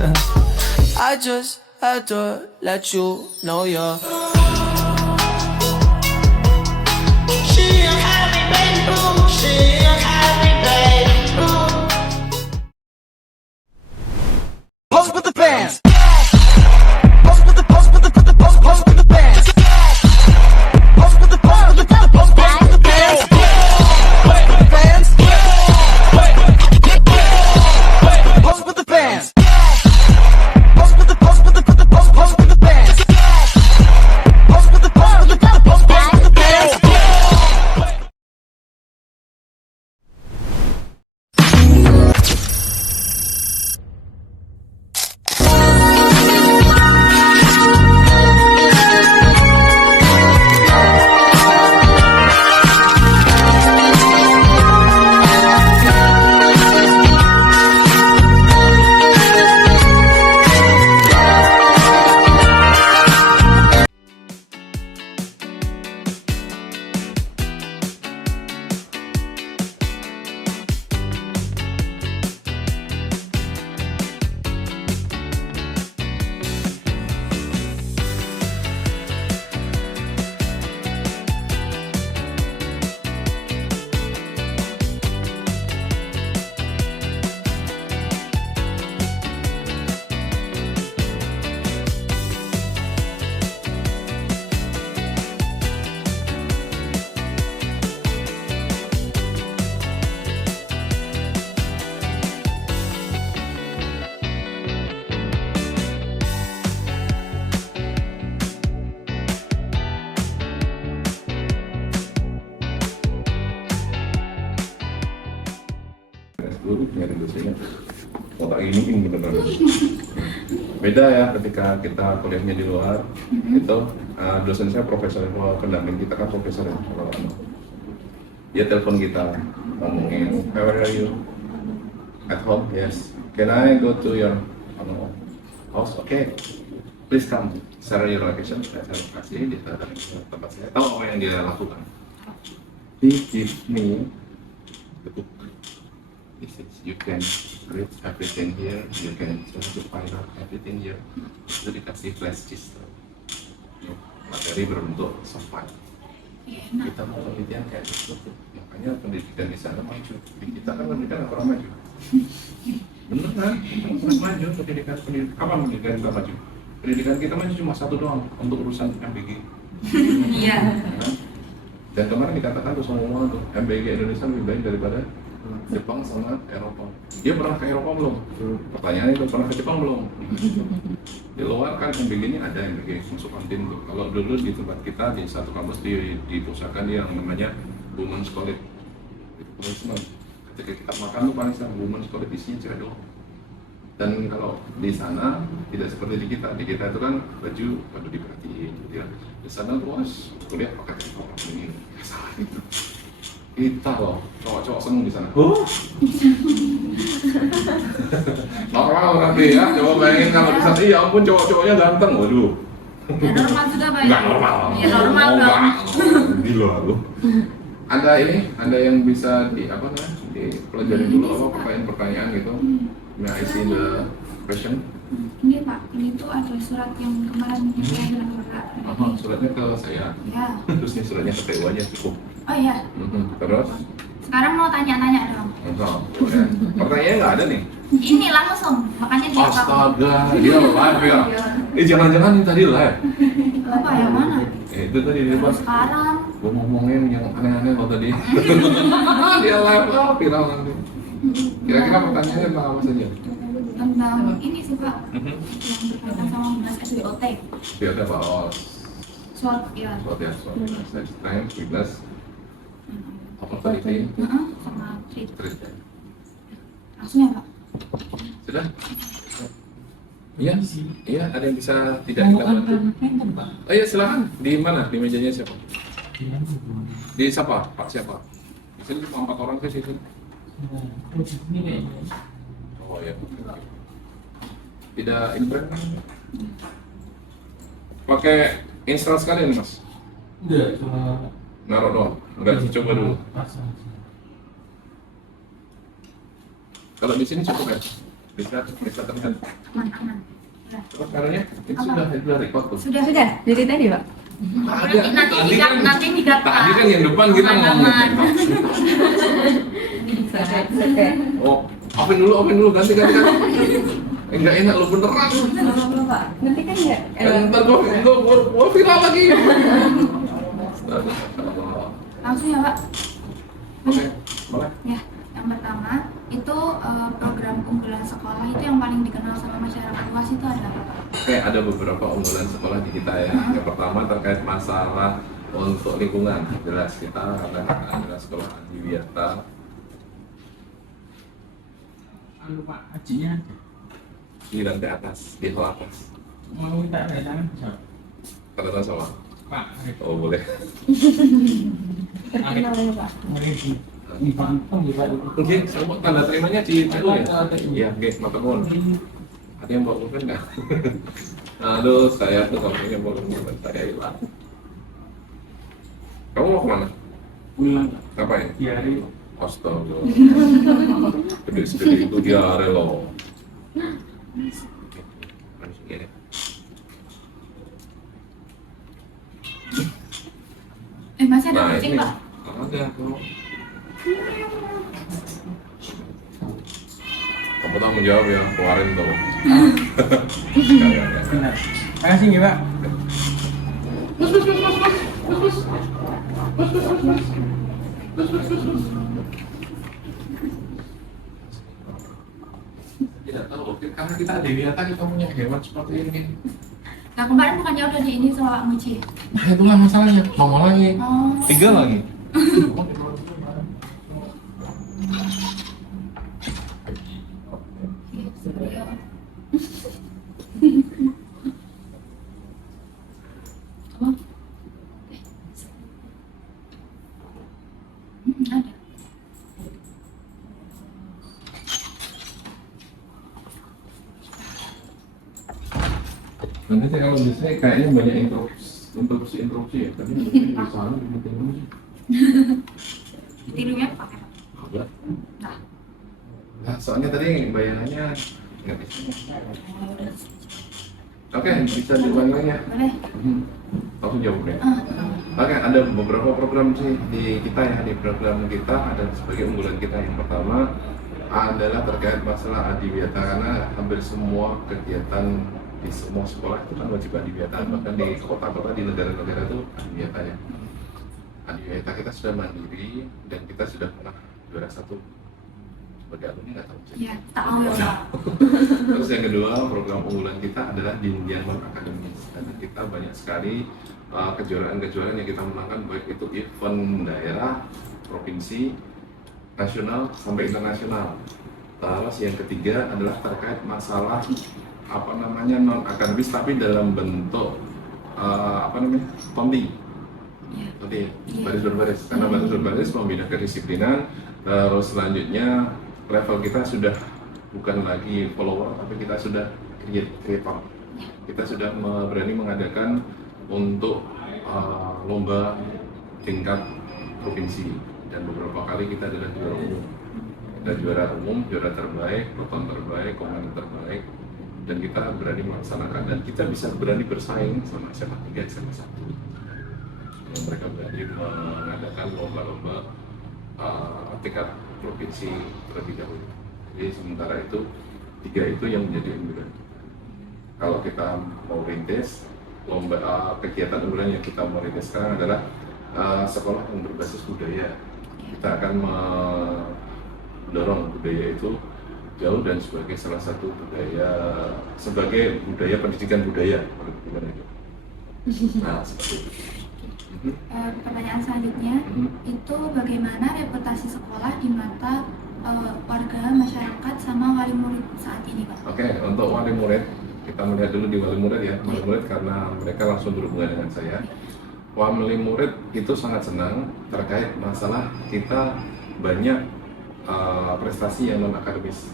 I just had to let you know you're. She a happy baby, she a happy baby. Pose with the fans. Pose with the pose with the pose with the fans. Pose with the pose with the pose with the fans. Pose with the fans. Pose with the fans. Pose with the pose with the pose with the fans. Pose with the pose with the pose with the fans. Dulu nyari dosennya otak ini bener-bener beda ya ketika kita kuliahnya di luar. Itu dosen saya profesor, kalau pendamping kita kan profesor ya, kalau dia telepon kita ngomongin, where are you, at home, yes, can I go to your house, okay, please come, share your location. Saya kasih di tempat saya, tahu apa yang dia lakukan, he give me the book. You can read everything here, you can try to find out everything here. Itu dikasih flash disk, materi berbentuk soft file. Kita mau penelitian kayak gitu, makanya pendidikan di sana maju. Di kita kan pendidikan kurang maju. Bener kan? Kurang maju pendidikan. Kapan pendidikan kita maju? Pendidikan kita maju cuma satu doang, untuk urusan MBG. Iya. Dan kemarin dikatakan tuh semua tuh MBG Indonesia lebih baik daripada Jepang sama Eropa. Dia pernah ke Eropa belum? Pertanyaannya itu pernah ke Jepang belum? Di luar kan MBG-nya ada MBG masuk kantin tuh. Kalau dulu di tempat kita di satu kampus di pusaka dia yang namanya Women's College. Itu punishment. Ketika kita makan tuh paling sering Women's College isinya cewek doang. Dan kalau di sana tidak seperti di kita. Di kita itu kan baju diperhatiin gitu ya. Di sana terus kuliah pakai kaos ini. Salah itu. Kita loh, cowok-cowok seneng di sana. Normal nanti ya, coba bayangin kalau di sana, iya ampun cowok-cowoknya ganteng, waduh. Ya, normal juga Pak. Nggak normal. Ya normal dong. Gila lu. Ada yang bisa dipelajari dulu apa pertanyaan-pertanyaan gitu. May I see the question? Ini Pak, ini tuh ada surat yang kemarin yang Suratnya ke saya. Ya. Terus ini suratnya ke PU aja cukup. Oh iya. Terus? Sekarang mau tanya-tanya dong. Pertanyaannya nggak ada nih. Ini langsung, makanya dia Astaga, dia live ya. Jangan-jangan ini tadi live. Apa yang mana? Itu tadi di depan. Sekarang. Gue ngomongin yang aneh-aneh lo tadi. Dia live viral nanti. Kira-kira pertanyaannya tentang apa saja? Tentang ini sih Pak, yang berkaitan sama beras SBOT. SBOT apa? SWOT ya. SWOT ya, SWOT. Strength, weakness, opportunity, sama treat. Langsung ya Pak. Sudah? Iya, ada yang bisa tidak kita bantu? Oh iya, silakan. Di mana? Di mejanya siapa? Di siapa? Pak siapa? Di sini cuma 4 orang ke situ. Oh ya. Tidak imprint. Pakai install sekalian Mas? Enggak, cuma Naruh doang? Enggak, coba dulu. pasang. Kalau di sini cukup ya? bisa terlihat. Aman. Udah. Terus kameranya itu Apa? sudah record tuh. Sudah. Dari tadi, Pak. Nanti didata. Tadi kan yang depan kita ngomong. Oke. Oh, open dulu, ganti. Enggak enak lu beneran. Belum, Pak. Nanti kan enggak. Ntar gua viral lagi. Langsung ya, Pak. Oke, boleh. Ya, yang pertama itu program unggulan sekolah itu yang paling dikenal sama masyarakat luas itu adalah apa, Pak? Oke, ada beberapa unggulan sekolah di kita ya. Yang pertama terkait masalah untuk lingkungan. Jelas kita adalah sekolah Adiwiyata. Anu Pak, hajinya Di lantai atas, di hall atas. mau minta rencana bisa. Kata sama. Pak, Oh boleh. Terkenal ya, Pak. mari di Banteng ya Pak. Oke, semua tanda terimanya di PU ya? Iya, oke, matur nuwun. Ada yang bawa pulpen nggak? Aduh, saya tuh kalau yang bawa pulpen saya hilang. Kamu mau kemana? Pulang Ngapain? di hari Astaga. Gede-gede itu diare loh. Langsung ya. Masih ada Nah, kucing, ini. Pak? Ada kok. Kamu tanggung jawab ya, keluarin tuh. benar. Makasih ya Pak. Tidak tahu, karena kita Adiwiyata kita punya hewan seperti ini. Nah, kemarin bukannya udah di ini sama Pak Muci? Nah itulah masalahnya, ngomong lagi. Oh. 3 lagi. Iya, beliau. Apa? Ada. Nanti sih kalau bisa kayaknya banyak interupsi ya, tapi mungkin di sana penting sih. Tirunya pakai. Enggak. Nah, Nah, soalnya tadi bayangannya nggak bisa. Oke, bisa diulangi lagi ya. boleh. Langsung jawab ya. Ah, Oke, ada beberapa program sih di kita ya, di program kita ada sebagai unggulan kita. Yang pertama adalah terkait masalah Adiwiyata, karena hampir semua kegiatan di semua sekolah itu kan wajib Adiwiyata, bahkan di kota-kota di negara-negara itu Adiwiyata ya. Adiwiyata kita sudah mandiri dan kita sudah pernah juara 1 sebagai alumni, nggak tahu sih. iya, tahu ya, Pak. Terus yang kedua, program unggulan kita adalah jenjang non-akademis. Karena kita banyak sekali kejuaraan-kejuaraan yang kita menangkan, baik itu event daerah, provinsi, nasional, sampai internasional. Terus yang ketiga adalah terkait masalah non-akademis tapi dalam bentuk konti. Iya. Nanti baris berbaris, karena baris berbaris membina kedisiplinan. Terus selanjutnya level kita sudah bukan lagi follower, tapi kita sudah creator. Kita sudah berani mengadakan untuk lomba tingkat provinsi, dan beberapa kali kita adalah juara umum. Kita juara umum, juara terbaik, proton terbaik, komandan terbaik, dan kita berani melaksanakan, dan kita bisa berani bersaing sama SMA 3, SMA 1. Mereka berani mengadakan lomba-lomba tingkat provinsi terlebih dahulu. Jadi sementara itu 3 itu yang menjadi unggulan. Kalau kita mau rintis lomba kegiatan unggulan yang kita mau rintis sekarang adalah sekolah yang berbasis budaya. Kita akan mendorong budaya itu jauh dan sebagai salah satu sebagai budaya pendidikan budaya. Nah, seperti itu. Pertanyaan selanjutnya itu bagaimana reputasi sekolah di mata warga, masyarakat, sama wali murid saat ini, Pak? Oke, untuk wali murid kita melihat dulu di wali murid ya. Wali murid karena mereka langsung berhubungan dengan saya. Wali murid itu sangat senang terkait masalah kita banyak prestasi yang non akademis.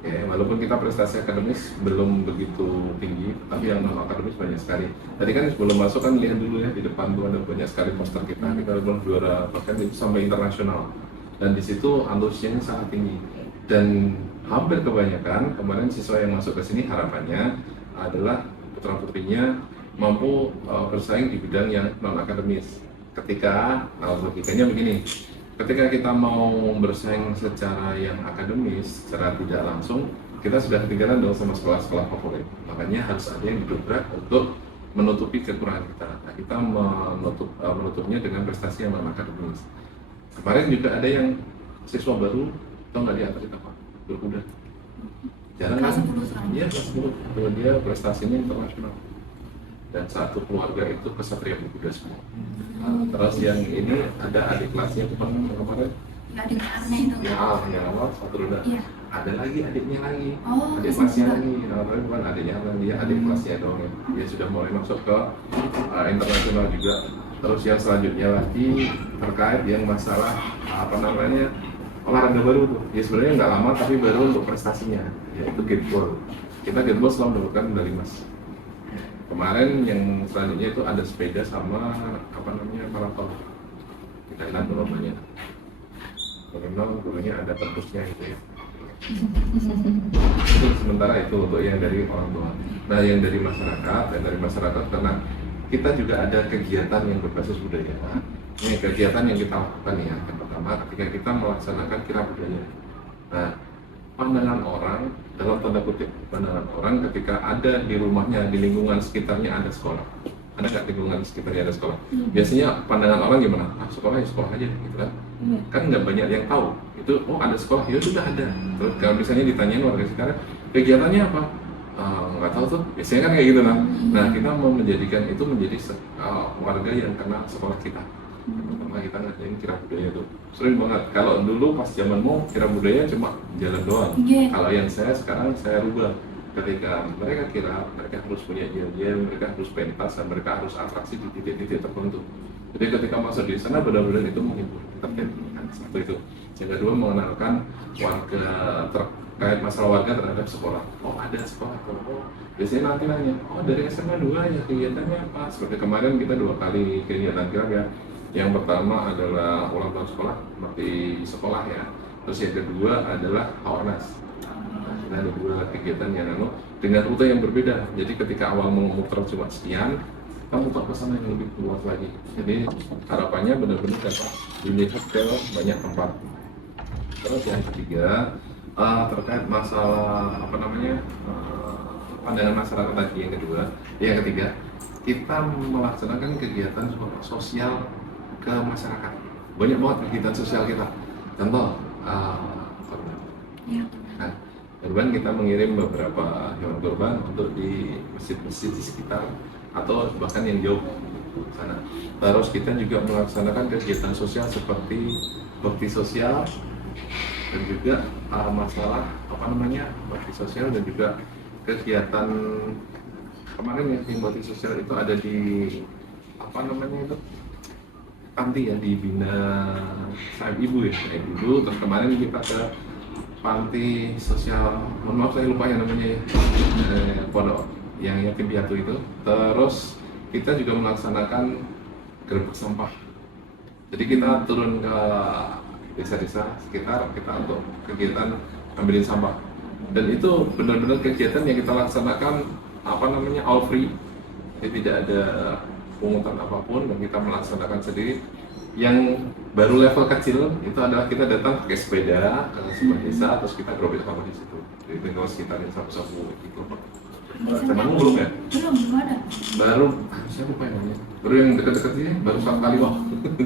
Ya, walaupun kita prestasi akademis belum begitu tinggi, tapi yang non akademis banyak sekali. Tadi kan sebelum masuk kan lihat dulu ya, di depan tuh ada banyak sekali poster kita belum juara bahkan itu sampai internasional, dan di situ antusiasnya sangat tinggi. Dan hampir kebanyakan kemarin siswa yang masuk ke sini harapannya adalah putra-putrinya mampu bersaing di bidang yang non-akademis. Ketika logikanya begini, ketika kita mau bersaing secara yang akademis, secara tidak langsung, kita sudah ketinggalan dong sama sekolah-sekolah favorit. Makanya harus ada yang didobrak untuk menutupi kekurangan kita. Nah, kita menutupnya dengan prestasi yang non-akademis. Kemarin juga ada yang siswa baru, tau nggak di atas kita Pak? Berkuda. Jarang kan? Kelas 10 sekarang. Iya, kelas 10. Kalau dia prestasinya internasional. Dan satu keluarga itu kesatria berkuda semua. Nah, terus yang ini ada adik kelasnya kemarin. Nggak dengan aneh itu. Ya, yang apa? Satu roda. Iya. Ada lagi adiknya lagi. Oh, Adik kelasnya lagi. Nah, tapi bukan adiknya, dia adik kelasnya dong. Dia sudah mulai masuk ke internasional juga. Terus yang selanjutnya lagi terkait yang masalah olahraga baru tuh. Ya sebenarnya nggak lama tapi baru untuk prestasinya, yaitu gateball. Kita gateball selalu mendapatkan medali emas. Kemarin yang selanjutnya itu ada sepeda sama maraton. Kita lihat namanya. Memang gurunya ada tembusnya gitu ya. Itu sementara itu untuk yang dari orang tua. Nah yang dari masyarakat karena kita juga ada kegiatan yang berbasis budaya. Ini kegiatan yang kita lakukan ya. Yang pertama ketika kita melaksanakan kirab budaya. Nah pandangan orang, dalam tanda kutip pandangan orang ketika ada di rumahnya, di lingkungan sekitarnya ada sekolah. Ada nggak lingkungan sekitarnya ada sekolah? Biasanya pandangan orang gimana? Sekolah ya sekolah aja gitu kan. Kan nggak banyak yang tahu itu, oh ada sekolah, ya sudah ada. Terus kalau misalnya ditanyain warga sekitar kegiatannya apa, nggak tahu tuh, biasanya kan kayak gitu kan. Nah kita mau menjadikan itu menjadi warga yang kenal sekolah kita. Pertama kita ngajarin kirab budaya tuh sering banget. Kalau dulu pas zamanmu kirab budaya cuma jalan doang. Kalau yang sekarang saya rubah. Ketika mereka kirab, mereka harus punya yel-yel, mereka harus pentas, dan mereka harus atraksi di titik-titik tertentu. Jadi ketika masuk di sana benar-benar itu menghibur, entertainment. Satu itu. Yang kedua mengenalkan warga terkait masalah warga terhadap sekolah. Oh ada sekolah, oh biasanya nanti nanya, oh dari SMA 2 ya kegiatannya apa? Seperti kemarin kita 2 kali kegiatan kirab ya. Yang pertama adalah ulang tahun sekolah, seperti sekolah ya. Terus yang kedua adalah awareness. Nah, ada 2 kegiatan yang dengan rute yang berbeda. Jadi ketika awal memutar cuma sekian, kita buka ke sana yang lebih luas lagi. Jadi harapannya benar-benar dapat dilihat ke banyak tempat. Terus yang ketiga terkait masalah pandangan masyarakat tadi yang kedua. Yang ketiga kita melaksanakan kegiatan sosial ke masyarakat. Banyak banget kegiatan sosial kita. Contoh, korban kita mengirim beberapa hewan kurban untuk di masjid-masjid di sekitar atau bahkan yang jauh sana. Terus kita juga melaksanakan kegiatan sosial seperti bakti sosial dan juga masalah bakti sosial dan juga kegiatan kemarin yang bakti sosial itu ada di panti ya, di Bina Sayap Ibu ya, Sayap Ibu. Terus kemarin kita ke panti sosial, mohon maaf saya lupa yang namanya pondok yang yatim piatu itu. Terus kita juga melaksanakan gerbek sampah. Jadi kita turun ke desa-desa sekitar kita untuk kegiatan ambilin sampah. Dan itu benar-benar kegiatan yang kita laksanakan all free. Jadi tidak ada pungutan apapun dan kita melaksanakan sendiri. Yang baru level kecil itu adalah kita datang pakai sepeda ke sebuah desa, terus kita gerobek sampah di situ. Jadi tinggal sekitarnya sapu-sapu gitu. Temanmu belum ya? Belum ada. Baru, saya lupa yang namanya. Baru yang dekat-dekat ini baru 4 kali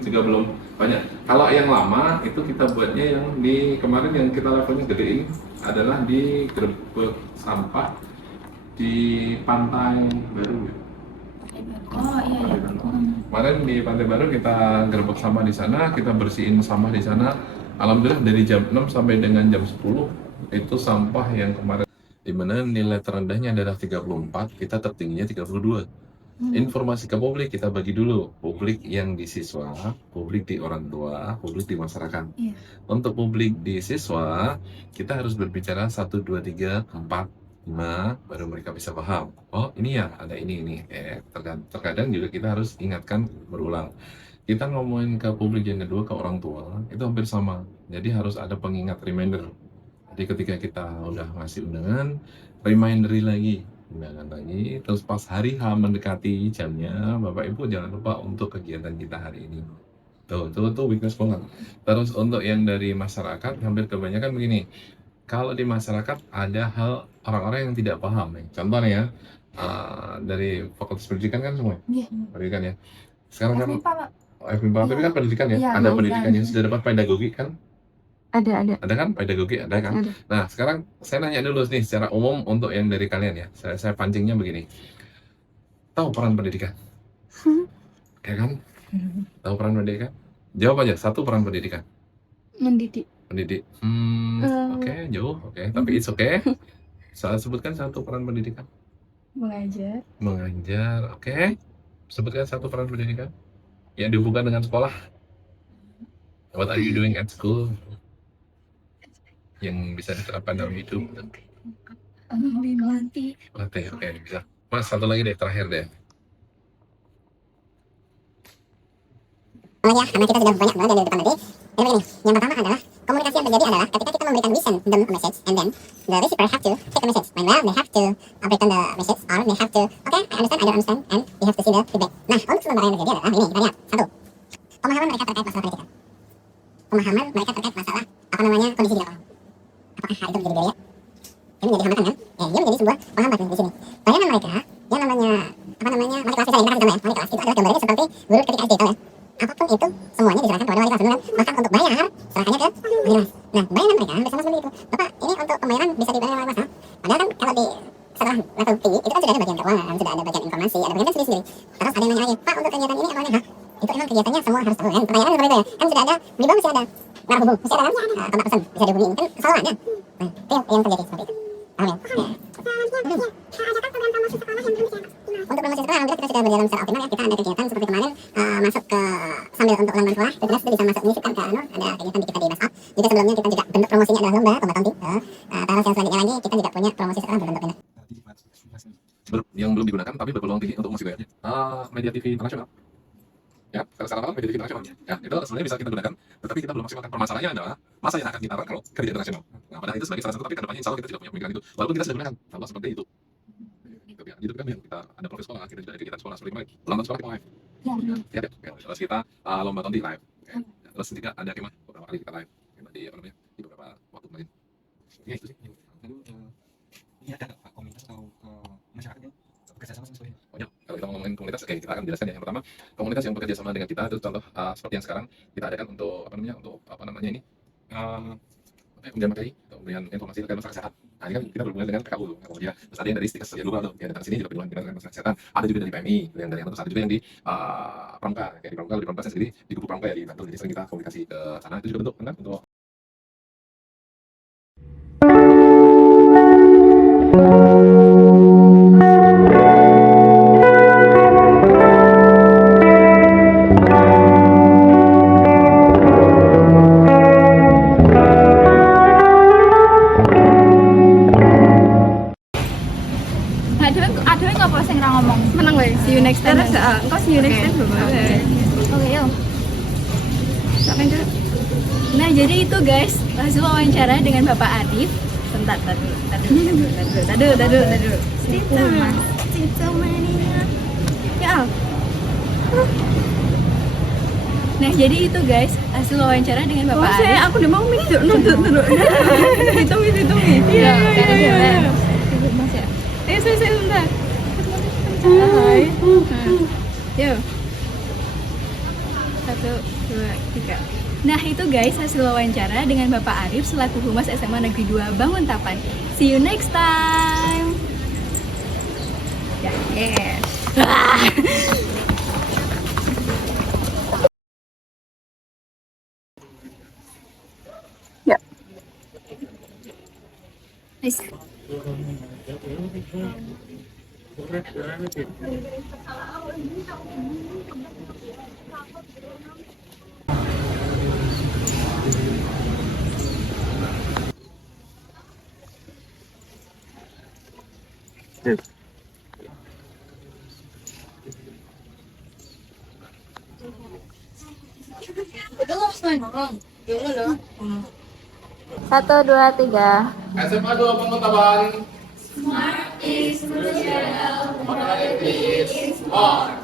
juga belum banyak. Kalau yang lama itu kita buatnya yang di kemarin yang kita levelnya gedein adalah di gerbek sampah di Pantai Baru. Oh iya. Kemarin di Pantai Baru kita gerbek sampah di sana, kita bersihin sampah di sana. Alhamdulillah dari jam 6 sampai dengan jam 10 itu sampah yang kemarin di mana nilai terendahnya adalah 34, kita tertingginya 32. Informasi ke publik kita bagi dulu, publik yang di siswa, publik di orang tua, publik di masyarakat. Untuk publik di siswa, kita harus berbicara 1, 2, 3, 4, 5 baru mereka bisa paham. Oh ini ya ada ini. Terkadang juga kita harus ingatkan berulang. Kita ngomongin ke publik yang kedua ke orang tua itu hampir sama. Jadi harus ada pengingat reminder. Jadi ketika kita udah ngasih undangan, reminder lagi, undangan lagi, terus pas hari H mendekati jamnya, Bapak Ibu jangan lupa untuk kegiatan kita hari ini. Tuh weakness banget. Terus untuk yang dari masyarakat, hampir kebanyakan begini, kalau di masyarakat ada hal orang-orang yang tidak paham nih. Contohnya ya, dari Fakultas Pendidikan kan semua, Iya. pendidikan ya. Sekarang kan FMIPA, Pak. FMIPA, tapi kan pendidikan ya, Iya, ada iya. pendidikannya, sudah dapat pedagogi kan? Ada. Ada kan pedagogi, ada kan? Ada. Nah, sekarang saya nanya dulu nih secara umum untuk yang dari kalian ya. Saya pancingnya begini. Tahu peran pendidikan? Ya kan? Tahu peran pendidikan? Jawab aja, satu peran pendidikan. Mendidik. Pendidik. Oke, jauh. Oke, tapi it's okay. Saya sebutkan satu peran pendidikan. Mengajar. Mengajar, oke. Sebutkan satu peran pendidikan yang dihubungkan dengan sekolah. What are you doing at school? Yang bisa diterapkan dalam hidup. Melatih. Oke, bisa. Mas, satu lagi deh, terakhir deh. Ya, karena kita sudah banyak banget dari depan tadi. Jadi begini, yang pertama adalah komunikasi yang terjadi adalah ketika kita memberikan we send them a message and then the receiver have to take the message. When they have to return the message or they have to okay, I understand, I don't understand, and we have to see the feedback. Nah, untuk sementara yang terjadi adalah ini, kita lihat. Satu, pemahaman mereka terkait masalah pendidikan. Pemahaman mereka terkait masalah kondisi diri orang. Apakah hal itu menjadi barrier? Ini menjadi hambatan kan? Ya, dia menjadi sebuah penghambat di sini. Bayangan mereka yang namanya wali kelas misalnya, kita kasih contoh ya, wali kelas itu adalah gambarnya seperti guru ketika SD, tahu ya? Apapun itu semuanya diserahkan kepada wali kelas dulu kan, bahkan untuk bayar serahkannya ke wali kelas. Nah, bayangan mereka bersama seperti itu. Bapak, ini untuk pembayaran bisa dibayar oleh masa. Padahal kan kalau di setelah level tinggi itu kan sudah ada bagian keuangan, sudah ada bagian informasi, ada bagian sendiri. Terus ada yang nanya lagi, Pak, untuk kegiatan ini awalnya itu emang kegiatannya semua harus tahu kan? Pertanyaannya seperti itu ya. Kan sudah ada di bawah masih ada narah hubung, masih ada kan? Kontak pesan bisa dihubungi, kan selalu ada. Nah, itu yang terjadi seperti itu. Paham ya? Untuk promosi sekolah, alhamdulillah kita sudah berjalan secara optimal ya. Kita ada kegiatan seperti kemarin masuk ke sambil untuk ulang tahun sekolah, itu bisa masuk menyisipkan ke ada kegiatan di kita di WhatsApp. Juga sebelumnya kita juga bentuk promosinya adalah lomba tonti. Terus yang selanjutnya lagi kita juga punya promosi sekolah berbentuk ini. Yang belum digunakan tapi berpeluang tinggi untuk musik ya. Media TV internasional. Ya, sekarang media TV internasional. Ya, itu sebenarnya bisa kita gunakan, tetapi kita belum maksimalkan. Permasalahannya adalah masa yang akan kita rangkul kerja internasional. Nah, padahal itu sebagai salah satu, tapi kedepannya insya Allah kita tidak punya pemikiran itu. Walaupun kita sudah gunakan, kalau seperti itu. Gitu kan, kita ada profil sekolah, kita juga ada kegiatan sekolah seperti kemarin. Ulang tahun sekolah kita live. Ya. Terus kita lomba tonti live. Terus juga ada kemah beberapa kali kita live. Di di beberapa waktu kemarin. Ya itu sih. Ini ada nggak Pak komunitas atau ke masyarakatnya bekerja sama sesuai? Oh ya, kalau kita ngomongin komunitas, oke, kita akan jelaskan ya. Yang pertama, komunitas yang bekerja sama dengan kita itu contoh seperti yang sekarang kita adakan untuk ini pemberian materi atau pemberian informasi terkait masalah kesehatan. Nah, ini kan kita berhubungan dengan PKU, kemudian terus ada yang dari Stikes sedia luar, yang datang sini juga berhubungan dengan masalah kesehatan. Ada juga dari PMI, yang dari terus ada juga yang di Pramuka, kayak di Pramuka sendiri di grup Pramuka ya di Bantul. Jadi sering kita komunikasi ke sana, itu juga bentuk kan untuk Aduh nggak sing ra ngomong. Menang weh. See you next time. Engkau see you next time belum? Oke, yuk. Sampai dulu. Nah, jadi itu guys, hasil wawancara dengan Bapak Arif. Bentar, tadu. Cinta mania. Ya. Nah, jadi itu guys, hasil wawancara dengan Bapak Arif. Aku udah mau minum dulu. Hitung. Iya. Mas ya. Saya bentar. Hai. Yuk. 1, 2, 3. Nah itu guys hasil wawancara dengan Bapak Arif selaku Humas SMA Negeri 2 Banguntapan. See you next time. Yes. Ya. Nice. 1, 2, 3. SMA 2 Pengetahuan. Smart is crucial. Smart is smart.